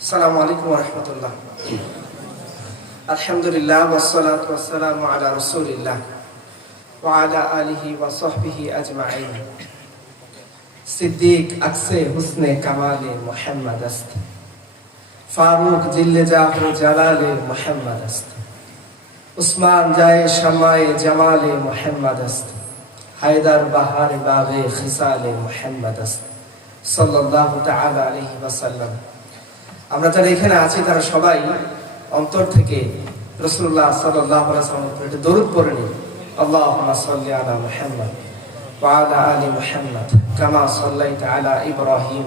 السلام عليكم ورحمة الله. الحمد لله والصلاة والسلام على رسول الله وعلى آله وصحبه أجمعين. صديق اکسے حسن كمال محمد است. فاروق جل جاه جلال محمد است. عثمان جاي شماء جمال محمد است. حيدر بحار باغ خصال محمد است. صلى الله تعالى عليه وسلم. আমরা যারা এখানে আছি তারা সবাই অন্তর থেকে রসুল্লাহ সাল্লাহ একটি দরুদ পড়ে নিই আল্লাহ সাল্লি আলা মুহাম্মদ وعلى آل محمد كما صليت على إبراهيم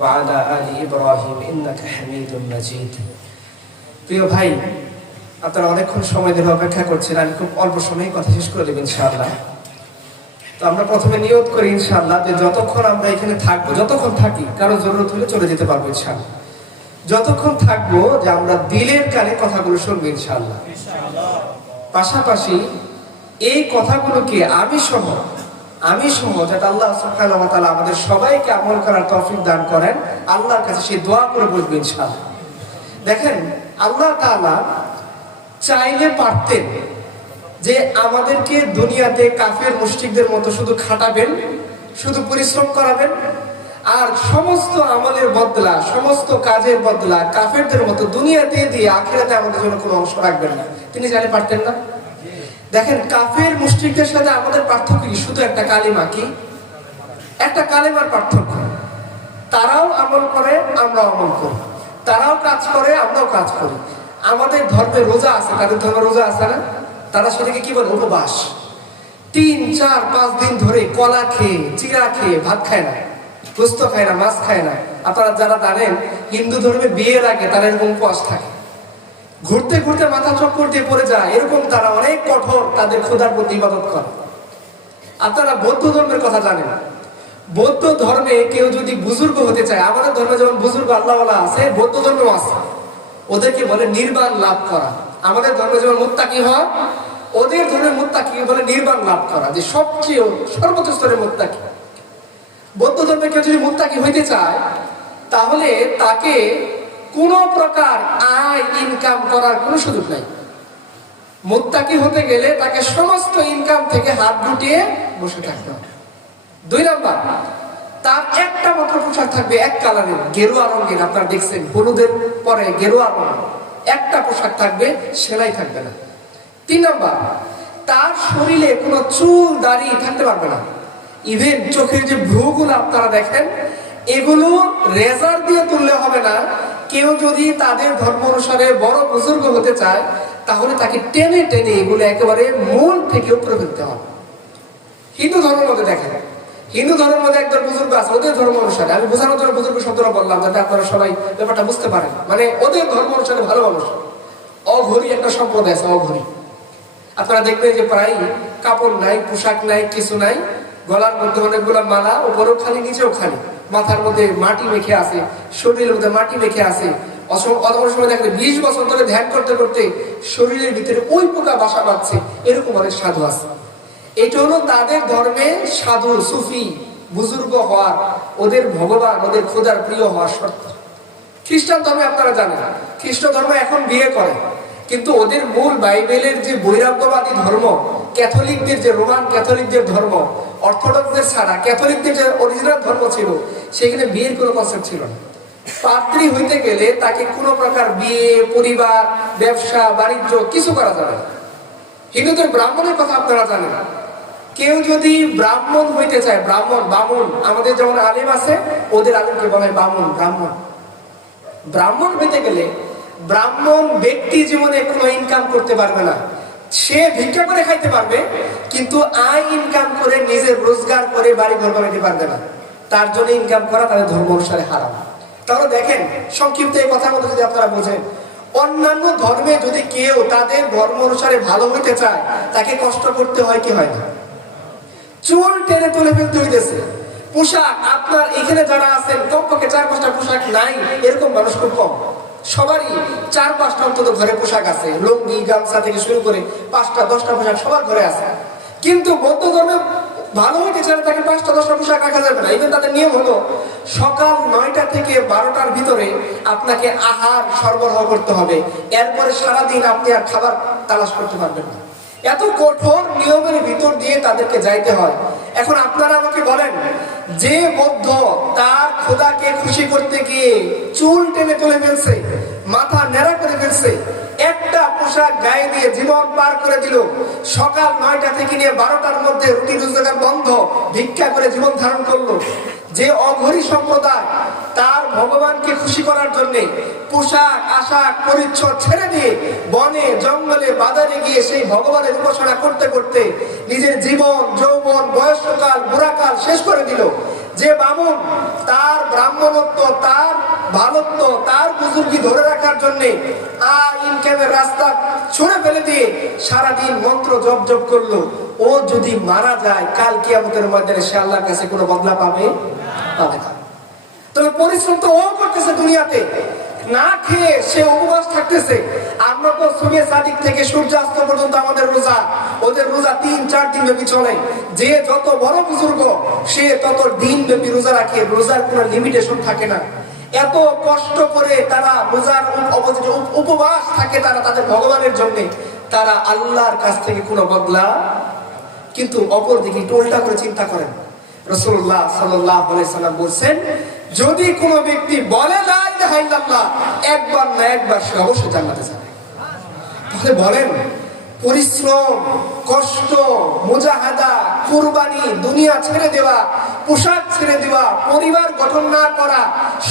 وعلى آل إبراهيم إنك حميد مجيد প্রিয় ভাই আপনারা অনেকক্ষণ সময় ধরে অপেক্ষা করছেন আমি খুব অল্প সময়ে কথা শেষ করে দেব ইনশাআল্লাহ তো আমরা প্রথমে নিয়ত করি ইনশাআল্লাহ যে যতক্ষণ আমরা এখানে থাকবো যতক্ষণ থাকি কারো জরুরত হলে চলে যেতে পারবো ইনশাআল্লাহ যতক্ষণ থাকব যে আমরা দিলের কানে কথাগুলো শুনব, ইনশাআল্লাহ। পাশাপাশি এই কথাগুলোকে আমি সহ আমি সহ যাতে আল্লাহ তাআলা আমাদের সবাইকে আমল করার তৌফিক দান করেন, আল্লাহর কাছে সে দোয়া করে বলব, ইনশাআল্লাহ। দেখেন, আল্লাহ তাআলা চাইলে পারতেন যে আমাদেরকে দুনিয়াতে কাফের মুশরিকদের মতো শুধু খাটাবেন, শুধু পরিশ্রম করাবেন আর সমস্ত আমলের বদলা, সমস্ত কাজের বদলা কাফেরদের মতো দুনিয়াতে দিয়ে আখিরাতে আমাদের জন্য কোনো অংশ রাখবেন না। তিনি জানে পারতেন না? দেখেন, কাফের মুশরিকদের সাথে আমাদের পার্থক্য কি? শুধু একটা কালিমা কি? একটা কালিমার পার্থক্য। তারাও আমল করে, আমরাও আমল করি। তারাও কাজ করে, আমরাও কাজ করি। আমাদের ধর্মে রোজা আছে, তাদের ধর্মে রোজা আছে না? তারা সেটাকে কি বলে? উপবাস। তিন, চার, পাঁচ দিন ধরে কলা খেয়ে চিরা খেয়ে ভাত খায় না। গোস্ত খায় না, মাছ খায় না। আপনারা যারা জানেন হিন্দু ধর্মে বিয়ের আগে তারা এরকম উপবাস থাকে। ঘুরতে ঘুরতে মাথা চক্কর দিয়ে পড়ে যায়, এরকম তারা অনেক কঠোর তাদের খোদার প্রতি ইবাদত করে। আপনারা বৌদ্ধ ধর্মের কথা জানেন বৌদ্ধ ধর্মে কেউ যদি বুজুর্গ হতে চায়, আমাদের ধর্মে যেমন বুজুর্গ আল্লাহওয়ালা আছে, বৌদ্ধ ধর্মেও আছে। ওদেরকে বলে নির্বাণ লাভ করা। আমাদের ধর্মে যেমন মুত্তাকি হয়, ওদের ধর্মে মুত্তাকি বলে নির্বাণ লাভ করা, যে সবচেয়ে সর্বোচ্চ স্তরের মুত্তাকি। বৌদ্ধ ধর্মে কেউ যদি মুত্তাকি হইতে চায়, তাহলে তাকে কোন প্রকার আয় ইনকাম করার কোনো সুযোগ নাই। মুত্তাকি হতে গেলে তাকে সমস্ত ইনকাম থেকে হাত গুটিয়ে বসে থাকতে হবে। দুই নম্বর, তার একটা মাত্র পোশাক থাকবে এক কালারের, গেরুয়া রঙের, আপনারা দেখছেন, হলুদের পরে গেরুয়া রঙ। একটা পোশাক থাকবে, সেলাই থাকবে না। তিন নম্বর, তার শরীরে কোনো চুল, দাড়ি থাকতে পারবে না। ইভেন চোখের যে ভ্রুগুলো আপনারা দেখেন, এগুলো রেজার দিয়ে তুললে হবে না। কেউ যদি তাদের ধর্ম অনুসারে বড় বুজুর্গ হতে চায়, তাহলে তাকে টেনে টেনে এগুলো একেবারে মূল থেকে উপরে ফেলতে হবে। হিন্দু ধর্মের মধ্যে দেখেন, হিন্দু ধর্মের মধ্যে একজন বুজুর্গ আছে, ওদের ধর্ম অনুসারে। আমি বোঝানোর জন্য বুজুর্গ শব্দটা বললাম, যাতে আপনারা সবাই ব্যাপারটা বুঝতে পারেন। মানে ওদের ধর্ম অনুসারে ভালো মানুষ। অঘরি একটা সম্প্রদায় আছে, অঘরি। আপনারা দেখবেন যে প্রায় কাপড় নাই, পোশাক নাই, কিছু নাই গলার মধ্যে অনেকগুলো মালা, উপরেও খালি, নিচেও খালি। মাথার মধ্যে মাটি মেখে আছে, শরীরের মধ্যে মাটি মেখে আছে। অত সময় দেখলে বিশ বছর ধরে ধ্যান করতে করতে শরীরের ভিতরে ওই পোকা বাসা বাঁধছে। এরকম অনেক সাধু আছে। এটা হলো তাদের ধর্মে সাধু, সুফি, বুজুর্গ হওয়ার ওদের ভগবান, ওদের খোদার প্রিয় হওয়ার শর্ত। খ্রিস্টান ধর্মে আপনারা জানেন, খ্রিস্ট ধর্ম এখন বিয়ে করে। কিন্তু ওদের মূল বাইবেলের যে বৈরাগ্যবাদী ধর্ম ক্যাথলিকদের যে রোমান ক্যাথলিকদের ধর্ম, অর্থোডক্সদের ছাড়া ক্যাথলিকদের যে অরিজিনাল ধর্ম ছিল, সেখানে বিয়ের কোনো কনসেপ্ট ছিল না। পাত্রী হইতে গেলে তাকে কোনো প্রকার বিয়ে, পরিবার, ব্যবসা, বাণিজ্য কিছু করা যাবে না। হিন্দুদের ব্রাহ্মণের কথা আপনারা জানেন কেউ যদি ব্রাহ্মণ হইতে চায়, ব্রাহ্মণ, বামুন, আমাদের যেমন আলিম আছে, ওদের আলিমকে বলে বামুন, ব্রাহ্মণ। ব্রাহ্মণ হইতে গেলে ব্রাহ্মণ ব্যক্তি জীবনে কোনো ইনকাম করতে পারবে না। সে ভিক্ষা করে খাইতে পারবে, কিন্তু আয় ইনকাম করে নিজের রোজগার করে বাড়ি ঘর বানাইতে পারবে না। তার জন্য ইনকাম করা তাদের ধর্ম অনুসারে হারাম। তাহলে দেখেন, সংক্ষিপ্ত এই কথা মতো যদি আপনারা বোঝেন, অন্যান্য ধর্মে যদি কেউ তাদের ধর্ম অনুসারে ভালো হইতে চায়, তাকে কষ্ট করতে হয় কি হয় না? চুল টেনে তুলে ফেলতে হইতেছে। পোশাক, আপনার এখানে যারা আছেন, কমপক্ষে চার পাঁচটা পোশাক নাই, এরকম মানুষ খুব কম। সবারই চার পাঁচটা অন্তত ঘরে পোশাক আছে। লুঙ্গি, গামছা থেকে শুরু করে পাঁচটা, দশটা পোশাক সবার ঘরে আছে। কিন্তু বৌদ্ধ ধর্মে ভালো হইতে চাইলে তাকে পাঁচটা, দশটা পোশাক রাখা যাবে না। ইভেন তাদের নিয়ম হলো, সকাল নয়টা থেকে বারোটার ভিতরে আপনাকে আহার সরবরাহ করতে হবে। এরপরে সারাদিন আপনি আর খাবার তালাশ করতে পারবেন না। এত কঠোর নিয়মের ভিতর দিয়ে তাদেরকে যাইতে হয়। এখন আপনারা আমাকে বলেন, যে বদ্ধ তার খোদাকে খুশি করতে গিয়ে চুল টেনে তুলে ফেলছে, মাথা নেড়া করে ফেলছে, একটা পোশাক গায়ে দিয়ে জীবন পার করে দিল, সকাল নয়টা থেকে নিয়ে বারোটার মধ্যে রুটি রোজগার বন্ধ, ভিক্ষা করে জীবন ধারণ করল। যে অঘরী সম্প্রদায় তার ভগবানকে খুশি করার জন্য পোশাক, আশাক, পরিচ্ছদ ছেড়ে দিয়ে বনে, জঙ্গলে, বাজারে গিয়ে সেই ভগবানের উপাসনা করতে করতে নিজের জীবন, যৌবন বয়স্ককাল বুড়াকাল শেষ করে দিল। যে বামুন তার ব্রাহ্মণত্ব, তার ভালত্ব, তার বুজুর্গি ধরে রাখার জন্যে আ ইনকামের রাস্তা ছুঁড়ে ফেলে দিয়ে সারাদিন মন্ত্র জপ জপ করল। ও যদি মারা যায়, কাল কিয়ামতের মধ্যে সে আল্লাহর কাছে কোনো বদলা পাবে? পাবে না। তবে পরিশ্রম তো ও করতেছে দুনিয়াতে। না খেয়ে সে উপবাস থাকতেছে। আমরা তো সুবে সাদিক থেকে সূর্যাস্ত পর্যন্ত আমাদের রোজা, ওদের রোজা তিন, চার দিন ব্যাপী চলে। যে যত বড় বুজুর্গ, সে তত দিন ব্যাপী রোজা রাখে। রোজার কোনো লিমিটেশন থাকে না। এত কষ্ট করে তারা রোজার উপবাস থাকে তারা তাদের ভগবানের জন্য। তারা আল্লাহর কাছ থেকে কোনো বদলা, কিন্তু অপর দিকে একটু উল্টা করে চিন্তা করেন। রসুল্লাহ সাল্লাম বলছেন যদি কোনো ব্যক্তি বলে ইল্লাল্লাহ, একবার না একবার সে অবশ্যই জান্নাতে যাবে। তাহলে বলেন পরিশ্রম কষ্ট মুজাহাদা কুরবানি দুনিয়া ছেড়ে দেওয়া পোশাক ছেড়ে দেওয়া পরিবার গঠন না করা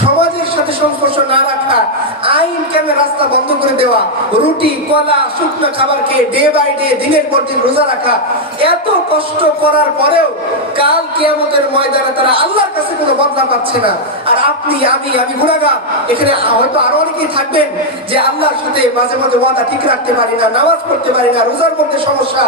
সমাজের সাথে সংস্পর্শ না রাখা আইন কেমন রাস্তা বন্ধ করে দেওয়া রুটি কলা শুকনো খাবার খেয়ে ডে বাই ডে দিনের পর দিন রোজা রাখা এত কষ্ট করার পরেও কাল কিয়ামতের ময়দানে তারা আল্লাহর কাছে কোনো বদলা পাচ্ছে না। আর আপনি, আমি আমি গুণাগার এখানে হয়তো আরও অনেকেই থাকবেন যে আল্লাহর সাথে মাঝে মাঝে ওয়াদা ঠিক রাখতে পারি না, নামাজ পড়তে পারি না, রোজার মধ্যে সমস্যা,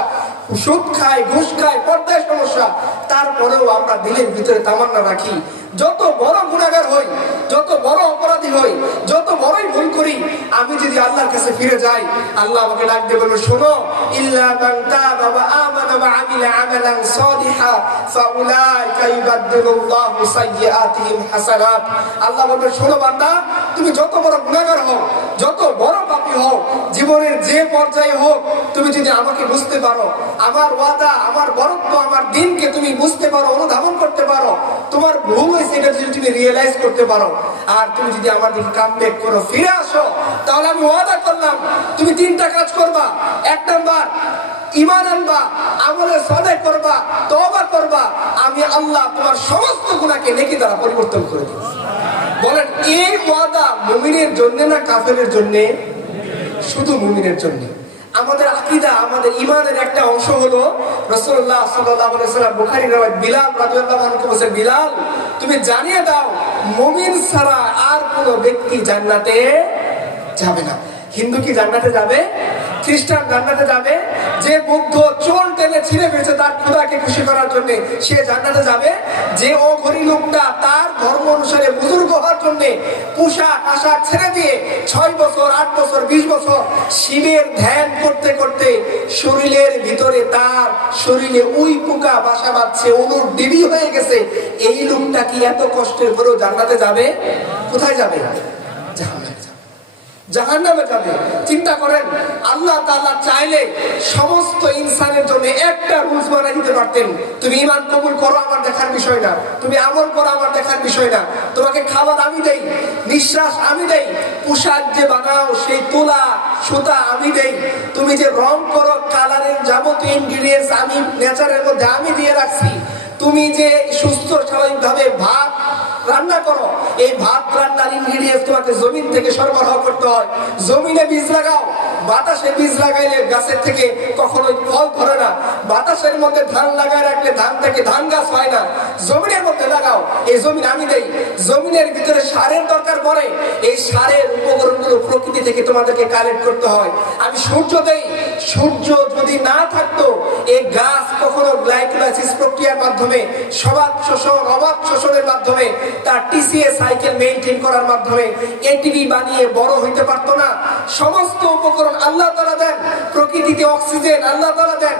সুদ খায়, ঘুষ খায়, পর্দায় সমস্যা। তারপরেও আমরা দিলের ভিতরে তামান্না রাখি। যত বড় গুণাগার হই যত বড় অপরাধী হই, যত বড়ই ভুল করি, আমি যদি আল্লাহর কাছে ফিরে যাই, আল্লাহ আমাকে ডাক দিয়ে বলবে, শোনো, ইল্লা মান তাবা ওয়া আমানা ওয়া আমিলা আমালান সালিহা, ফাউলাইকা ইউবাদদিলুল্লাহু সাইয়্যাতিহিম হাসানাত। আল্লাহ বলবে, শোনো বান্দা, তুমি যত বড় গুনাহগার হও, যত বড় পাপী হও, জীবনের যে পর্যায়ে হোক, তুমি যদি আমাকে বুঝতে পারো, আমার ওয়াদা, আমার বরত্ব, আমার দিনকে তুমি বুঝতে পারো, অনুধাবন করতে পারো, তোমার ভুল হয়েছে, এটা যদি তুমি রিয়েলাইজ করতে পারো আর তুমি যদি আমার দিকে কাম ব্যাক করো, ফিরে আসো, তাহলে আমি ওয়াদা করলাম, তুমি তিনটা কাজ করবা। এক নাম্বার ইমান আনবা আমলে সদাই করবা, তওবা করবা। আমি আল্লাহ তোমার সমস্ত গুণাকে নেকি দ্বারা পরিবর্তন করে দেব। বলেন, এই ওয়াদা মুমিনের জন্য না কাফেরের জন্য? শুধু মুমিনের জন্য। আমাদের আকীদা, আমাদের ইমানের একটা অংশ হলো আলাইহি সাল্লাম বুখারী বিলাল বলেছেন, বিলাল, তুমি জানিয়ে দাও মুমিন ছাড়া আর কোনো ব্যক্তি জান্নাতে যাবে না। হিন্দু কি জান্নাতে যাবে? খ্রিস্টান জান্নাতে যাবে, যে বুদ্ধ চোল টেনে ছিঁড়ে ফেলছে তার খুদাকে খুশি করার জন্য, সে জান্নাতে যাবে। যে ও ঘড়ি লোকটা তার ধর্ম অনুসারে বুজুর্গ হওয়ার জন্য পোশাক, আশাক ছেড়ে দিয়ে ছয় বছর, আট বছর, বিশ বছর শিবের ধ্যান করতে করতে শরীরের ভিতরে তার শরীরে উই পোকা বাসা বাঁধছে অনুর ডিবি হয়ে গেছে। এই লোকটা কি এত কষ্টের পরেও জান্নাতে যাবে? কোথায় যাবে? জাহান্নামে। যাবে জাহান্নামে যাবে চিন্তা করেন, আল্লাহ চাইলে সমস্ত ইনসানের জন্য একটা রুলস দিতে পারতেন। তুমি ইমান কবুল করো, আমার দেখার বিষয় না। তুমি আমল করো, আমার দেখার বিষয় না। তোমাকে খাবার আমি দেই, নিঃশ্বাস আমি দেই, পোশাক যে বানাও, সেই তোলা, সুতা আমি দেই। তুমি যে রং করো কালারের যাবতীয় ইনগ্রিডিয়েন্টস আমি নেচারের মধ্যে আমি দিয়ে রাখছি। তুমি যে সুস্থ স্বাভাবিকভাবে ভাত রান্না করো, এই ভাত রান্নার ইনগ্রিডিয়েন্টস তোমাকে জমিন থেকে সরবরাহ করতে হয়। জমিনে বীজ লাগাও, বাতাসে বীজ লাগাইলে গাছের থেকে কখনো ফল ধরে না। বাতাসের মধ্যে ধান লাগায় রাখলে ধান থেকে ধান গাছ হয় না। জমিনের মধ্যে লাগাও, এই জমিন আমি দেই। জমিনের ভিতরে সারের দরকার পড়ে, এই সারের উপকরণগুলো প্রকৃতি থেকে তোমাদেরকে কালেক্ট করতে হয়। আমি সূর্য দেই, সূর্য যদি না মাধ্যমে সবাক শোষণ অবাক শোষণের মাধ্যমে, তার টিসিএ সাইকেল মেনটেন করার মাধ্যমে এটিভি বানিয়ে বড় হইতে পারত না। সমস্ত উপকরণ আল্লাহ তারা দেন, প্রকৃতিতে অক্সিজেন আল্লাহ তারা দেন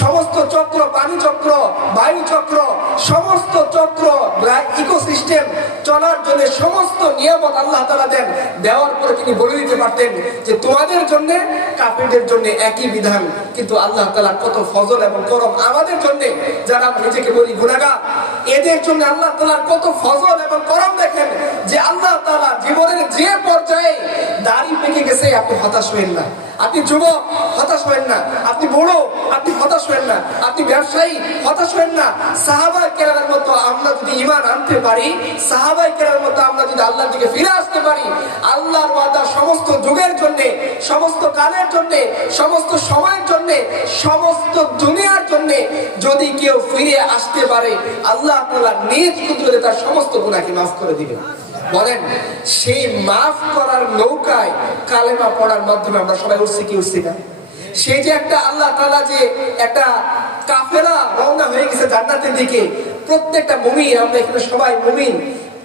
সমস্ত চক্র, পানি চক্র, বায়ু চক্র, সমস্ত চক্র ইকোসিস্টেম চলার জন্য সমস্ত নিয়ামত আল্লাহ তালা দেন। দেওয়ার পরে তিনি বলে দিতে পারতেন যে, তোমাদের জন্য কাপড়দের জন্য একই বিধান। কিন্তু আল্লাহ তালা কত ফজল এবং করম আমাদের জন্য, যারা নিজেকে বলি গুণাগা এদের জন্য আল্লাহ তালার কত ফজল এবং করম দেখেন। যে আল্লাহ তালা জীবনের যে পর্যায়ে দাড়ি পেকে গেছে, আপনি হতাশ হবেন না। আপনি যুবক, হতাশ হবেন না। আপনি বড়, আপনি হতাশ হবেন না। আপনি ব্যবসায়ী, হতাশ হবেন না। সাহাবাই কেরামের মতো আমরা যদি ইমান আনতে পারি সাহাবাই কেরামের মতো আমরা যদি আল্লাহর দিকে ফিরে আসতে পারি, আল্লাহর ওয়াদা সমস্ত যুগের জন্য, সমস্ত কালের জন্য, সমস্ত সময়ের জন্যে, সমস্ত দুনিয়ার জন্যে যদি কেউ ফিরে আসতে পারে, আল্লাহ তাআলা নিজ কুদরতে তার সমস্ত গুণাকে মাফ করে দিবেন। বলেন, সেই মাফ করার নৌকায় কালেমা পড়ার মাধ্যমে আমরা সবাই উঠছি কি উঠছি না? সেই যে একটা আল্লাহ তালা যে একটা কাফেলা রওনা হয়ে গেছে জান্নাতের দিকে, প্রত্যেকটা মুমিন, আমরা এখানে সবাই মুমিন,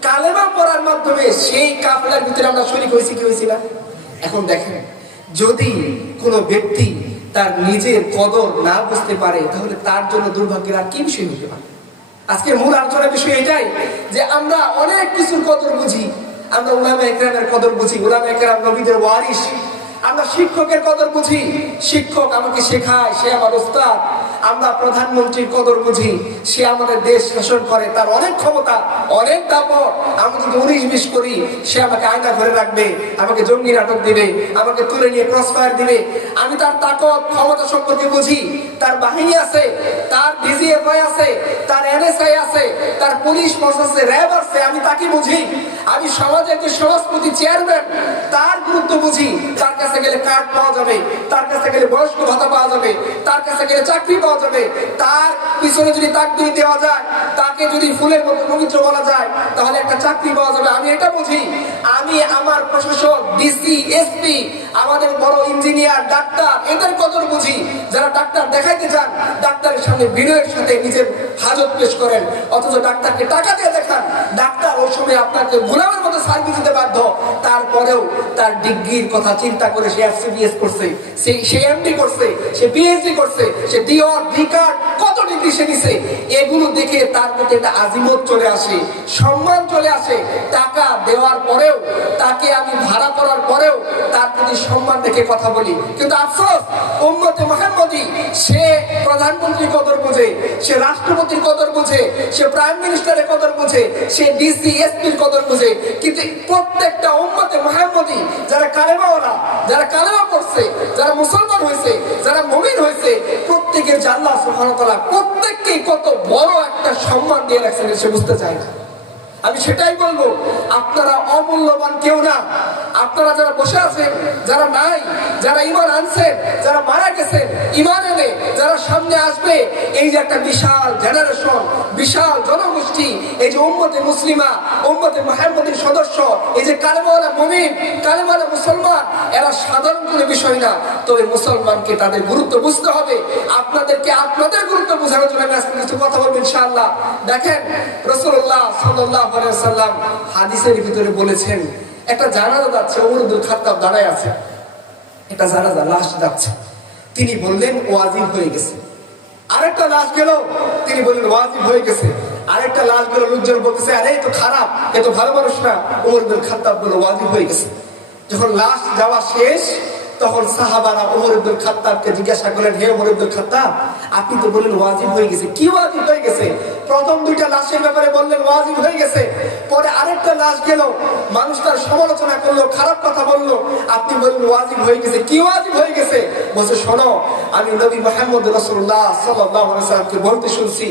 কালেমা পড়ার মাধ্যমে সেই কাফেলার ভিতরে আমরা শরীক হয়েছি কি হয়েছি না? এখন দেখেন, যদি কোনো ব্যক্তি তার নিজের কদর না বুঝতে পারে, তাহলে তার জন্য দুর্ভাগ্যের আর কি বিষয় হতে পারে? আজকে মূল আলোচনার বিষয় এটাই যে আমরা অনেক কিছুর কদর বুঝি। আমরা উলামা একরামের কদর বুঝি। উলামা একরাম নবীদের ওয়ারিস আমরা শিক্ষকের কদর বুঝি। শিক্ষক আমাকে শেখায়, সে আমার ওস্তাদ। আমরা প্রধানমন্ত্রীর কদর বুঝি, সে আমাদের দেশ শাসন করে, তার অনেক ক্ষমতা, অনেক দাপট। আমি যদি উনিশ বিশ করি, সে আমাকে আয়না ঘরে রাখবে, আমাকে জঙ্গি নাটক দিবে, আমাকে তুলে নিয়ে ক্রস ফায়ার দিবে। আমি তার তাকত, ক্ষমতা সম্পর্কে বুঝি, তার বাহিনী আছে, তার ডিজিএফআই আছে, তার এনএসআই আছে, তার পুলিশ আছে, র্যাব আছে, আমি তাকে বুঝি। আমি সমাজের যে সমাজপতি চেয়ারম্যান তার গুরুত্ব বুঝি। তার কাছে গেলে কার্ড পাওয়া যাবে, তার কাছে গেলে বয়স্ক ভাতা পাওয়া যাবে, তার কাছে গেলে চাকরি পাওয়া যাবে। তার পিছনে যদি তাকদির দেওয়া যায়, তাকে যদি ফুলের মতো পবিত্র বলা যায়, তাহলে একটা চাকরি পাওয়া যাবে। আমি এটা বুঝি। আমি, আমার প্রশাসক ডিসি এসপি আমাদের বড় ইঞ্জিনিয়ার, ডাক্তার, এদের কদর বুঝি। যারা ডাক্তার দেখাইতে চান, ডাক্তারের সামনে বিনয়ের সাথে নিজের হাজত পেশ করেন। অথচ ডাক্তারকে টাকা দিয়ে দেখান। ডাক্তার ওই সময় আপনাকে গোলামের মতো সার্ভিস দিতে বাধ্য। তারপরেও তার ডিগ্রির কথা চিন্তা করে সে এফসিবিএস করছে, সে সে এমডি করছে, সে পিএইচডি করছে, সে ডিওর ডিকার্ড কত ডিগ্রি সে নিছে, এগুলো দেখে তার প্রতি একটা আজিমত চলে আসে, সম্মান চলে আসে। টাকা দেওয়ার পরেও তাকে আমি ভাড়া করার পরেও তার প্রতি সম্মান দেখে কথা বলি। কিন্তু আফসোস, উম্মতে মোহাম্মদী, সে প্রধানমন্ত্রীর কদর বোঝে, সে রাষ্ট্রপতির কদর বোঝে, সে প্রাইম মিনিস্টারের কদর বোঝে, সে ডিসি, এসপির কদর বোঝে। কিন্তু প্রত্যেকটা উম্মতে মোহাম্মদী, যারা কালেমাওয়ালা, যারা কালেমা পড়ছে, যারা মুসলমান হয়েছে, যারা মমিন হয়েছে, প্রত্যেকের ওয়া তাআলা প্রত্যেককেই কত বড় একটা সম্মান দিয়ে রাখছেন, সে বুঝতে চায় না। আমি সেটাই বলব আপনারা অমূল্যবান কেউ না। আপনারা যারা বসে আছেন, যারা নাই, যারা ইমান আনছেন, যারা মারা গেছেন ইমান এনে যারা সামনে আসবে, এই যে একটা বিশাল জেনারেশন বিশাল জনগোষ্ঠী, এই যে উম্মতে মুসলিমা, উম্মতে মাহমুদের সদস্য, এই যে কালেমাওয়ালা মমিন, কালেমাওয়ালা মুসলমান, এরা সাধারণ কোনো বিষয় না। তবে মুসলমানকে তাদের গুরুত্ব বুঝতে হবে। আপনাদেরকে আপনাদের গুরুত্ব বোঝানোর জন্য আমি আজকে কিছু কথা বলব ইনশাআল্লাহ। দেখেন রসুল্লাহ সাল্লাহ সাল্লাম হাদিসের ভিতরে বলেছেন একটা জানাজা যাচ্ছে অমরুদুল খাত্তাব দাঁড়ায় আছে। একটা জানাজা, লাশ যাচ্ছে। তিনি বললেন, ওয়াজিব হয়ে গেছে। আরেকটা লাশ গেল, তিনি বললেন, ওয়াজিব হয়ে গেছে। আরেকটা লাশ গেল, লোকজন বলতেছে, আরে তো খারাপ, এ তো ভালো মানুষ না। ওমরুল খাত্তাব বলল, ওয়াজিব হয়ে গেছে। যখন লাশ যাওয়া শেষ, তখন সাহাবারা ওমর আব্দুল খাত্তাবকে জিজ্ঞাসা করলেন, হে ওমর আব্দুল খাত্তাব, আপনি তো বললেন, ওয়াজিব হয়ে গেছে। কি ওয়াজিব হয়ে গেছে? প্রথম দুইটা লাশের ব্যাপারে বললেন ওয়াজিব হয়ে গেছে। পরে আরেকটা লাশ গেল, মানুষ তার সমালোচনা করল, খারাপ কথা বলল। আপনি বললেন ওয়াজিব হয়ে গেছে। কি ওয়াজিব হয়ে গেছে? বলছে, শোনো, আমি নবী মোহাম্মদ রসুল্লাহ সাল্লামকে বলতে শুনছি,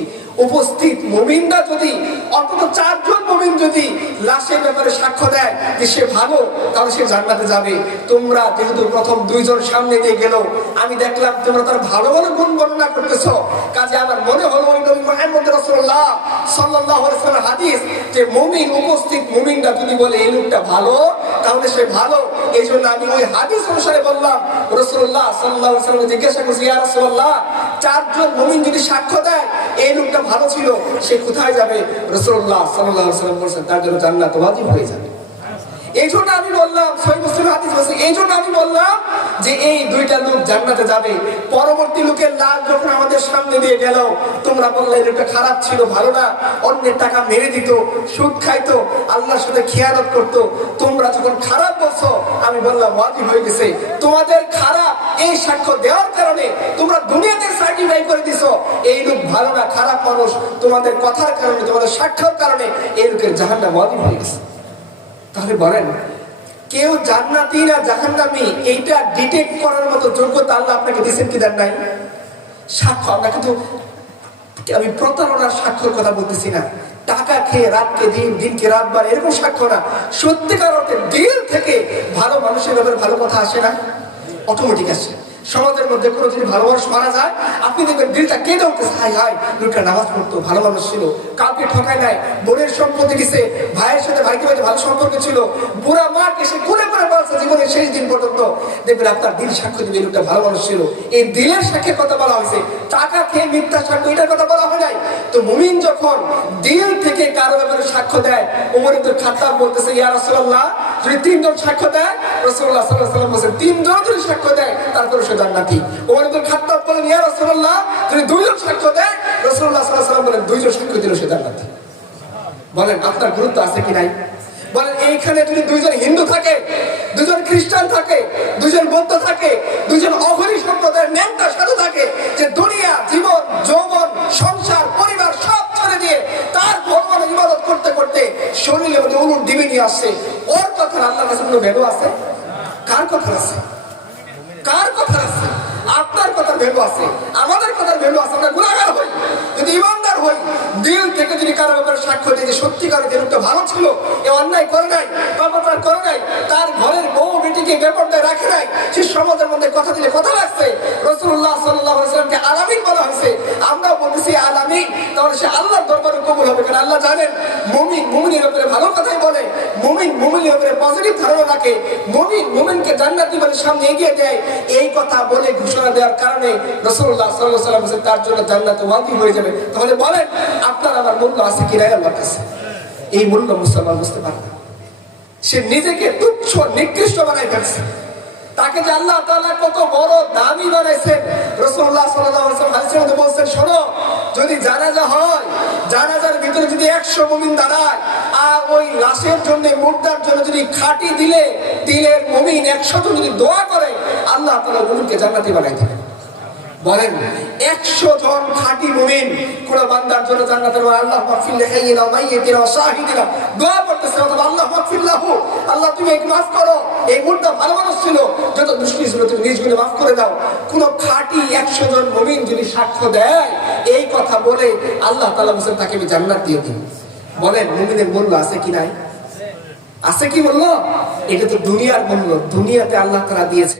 উপস্থিত মুমিনরা যদি অন্তত চারজন মুমিন যদি লাশের ব্যাপারে সাক্ষ্য দেয় যে সে ভালো, তাহলে সে জান্নাতে যাবে। তোমরা যেহেতু প্রথম দুইজন সামনে দিয়ে গেল, আমি দেখলাম তোমরা তার ভালো ভালো গুণ বর্ণনা করতেছ। কাজে আমার মনে হলো হাদিস যে মুমিন উপস্থিত, মুমিনরা যদি বলে এই লোকটা ভালো, তাহলে সে ভালো। এই জন্য আমি ওই হাদিস অনুসারে বললাম রসুল্লাহ সাল্লাহ জিজ্ঞাসা করছি রসুল্লাহ চারজন মুমিন যদি সাক্ষ্য দেয়, এই লোকটা ভালো ছিল, সে কোথায় যাবে? রসুল্লাহ সাল্লাহ বলছেন তার জন্য জান্নাত ওয়াজিব হয়ে যাবে। এই জন্য আমি বললাম সহি মুসলিম হাদিস বলছে, এই জন্য আমি বললাম যে এই দুইটা লোক জান্নাতে যাবে। পরবর্তী লোকের যখন আমাদের সামনে দিয়ে গেল, তোমরা বললে খারাপ ছিল, ভালো না, অন্যের টাকা মেরে দিত, সুদ খাইতো, আল্লাহর সাথে খেয়ালত করতো। তোমরা যখন খারাপ বলছো, আমি বললাম, ওয়াজিব হয়ে গেছে। তোমাদের খারাপ এই সাক্ষ্য দেওয়ার কারণে তোমরা দুনিয়াতে সার্টিফাই করে দিছো। এই লোক ভালো না, খারাপ মানুষ। তোমাদের কথার কারণে, তোমাদের সাক্ষ্যর কারণে এই লোকের জাহান্নাম ওয়াজিব হয়ে গেছে। তাহলে বলেন, কেউ জান্নাতি না জাহান্নামি, এইটা ডিটেক্ট করার মতো যোগ্যতা আল্লাহ আপনাকে দিয়েছেন কি দেন নাই? সাক্ষ্য, আমরা কিন্তু আমি প্রতারণার সাক্ষর কথা বলতেছি না। টাকা খেয়ে রাতকে দিন, দিনকে রাত বার এরকম সাক্ষ্য না। সত্যিকার অর্থে দিল থেকে ভালো মানুষের ব্যাপারে ভালো কথা আসে না? অটোমেটিক আসে। সমাজের মধ্যে কোনো যদি ভালো মানুষ মারা যায়। আপনি দেখবেন দিলটা কেঁদে উঠতেছে, হাই হাই লোকটা নামাজ পড়তো, ভালো মানুষ ছিল। কাউকে ঠকায় নাই, বোনের সম্পত্তি দিছে ভাইয়ের সাথে ভাইকে ভাইকে ভালো সম্পর্ক ছিল। বুড়া মাকে সে করে করে বলছে, জীবনের শেষ দিন পর্যন্ত দেখবেন আপনার দিল সাক্ষ্য দিবে লোকটা ভালো মানুষ ছিল। এই দিলের সাক্ষ্যের কথা বলা হয়েছে। টাকা খেয়ে মিথ্যা সাক্ষ্য, এটার কথা বলা হয় নাই। তো মুমিন যখন দিল থেকে কারও ব্যাপারে সাক্ষ্য দেয় ইবনে খাত্তাব বলতেছে, ইয়া রাসূলুল্লাহ যদি তিনজন সাক্ষ্য দেয় সাল্লাল্লাহু আলাইহি ওয়াসাল্লাম তিনজন যদি সাক্ষ্য দেয়, তারপরে সে জান্নাতি। উমর ইবনে খাত্তাব বলেন, ইয়া রাসূলুল্লাহ, যদি দুইজন সাক্ষ্য দেয়, রাসূলুল্লাহ সাল্লাল্লাহু আলাইহি ওয়াসাল্লাম বলেন দুইজন সাক্ষ্য দিলে সে জান্নাতি। বলেন, আপনার গুরুত্ব আছে কি নাই? বলেন, এইখানে যদি দুইজন হিন্দু থাকে দুজন খ্রিস্টান থাকে দুজন বৌদ্ধ থাকে দুজন অঘরী সম্প্রদায়ের নেতা সাধু থাকে, যে দুনিয়া, জীবন, যৌবন, সংসার, পরিবার সব ছেড়ে দিয়ে তার ভগবান ইবাদত করতে করতে মধ্যে উলুর ডিবি নিয়ে আসছে। ওর আল্লাহ কাছে ভ্যালু আছে? কার কথা আছে? কার কথা আছে? আপনার কথার ভ্যালু আছে, আমাদের কথার ভ্যালু আছে, আমরা গুণাগার হই। যদি ইমানদার হই, দিল থেকে যদি কারও ব্যাপারে সাক্ষ্য দিই যে সত্যিকার যে ভালো ছিল, এ অন্যায় করে নাই পাপাচার করে নাই, তার ঘরের বউ বেটিকে বেপরদায় রাখে নাই, সে সমাজের মধ্যে কথা দিলে কথা লাগছে রসুল্লাহ সাল্লাহ সাল্লামকে আলামিন বলা হয়েছে আমরা বলতেছি আলামিন, তাহলে সে আল্লাহর দরবারে কবুল হবে কারণ আল্লাহ জানেন মুমিন, মুমিনের ব্যাপারে ভালো কথাই বলে। মুমিন, মুমিনের ব্যাপারে পজিটিভ ধারণা রাখে। মুমিন, মুমিনকে জান্নাতি বলে সামনে এগিয়ে দেয়। এই কথা বলে ঘোষণা দেওয়ার কারণে রসুল্লাহ সাল্লাহ সাল্লাম তার জন্য জান্নাত ওয়াজিব হয়ে যাবে। তাহলে বলেন, আপনার আমার মূল্য আছে কি নাই? আল্লাহর কাছে। এই মূল্য মুসলমান বুঝতে পারে সে নিজেকে তুচ্ছ, নিকৃষ্ট বানাই ফেলছে। তাকে যে আল্লাহ তাআলা কত বড় দামি বানাইছেন। হাদিসের মধ্যে বলছেন, শোনো যদি জানাজা হয়, জানাজার ভিতরে যদি 100 মুমিন দাঁড়ায়, আর ওই লাশের জন্য, মুর্দার জন্য যদি খাটি দিলে, দিলের মুমিন 100 জন যদি দোয়া করে, আল্লাহ তোমার মুমিনকে জান্নাতি বানাই দিবেন। দোয়া এই কথা বলে আল্লাহ তাকে জান্নাত দিয়ে দিই। বলেন, মুমিনের মূল্য আছে কি নাই? আছে কি বলল এটা তো দুনিয়ার মূল্য। দুনিয়াতে আল্লাহ তারা দিয়েছে।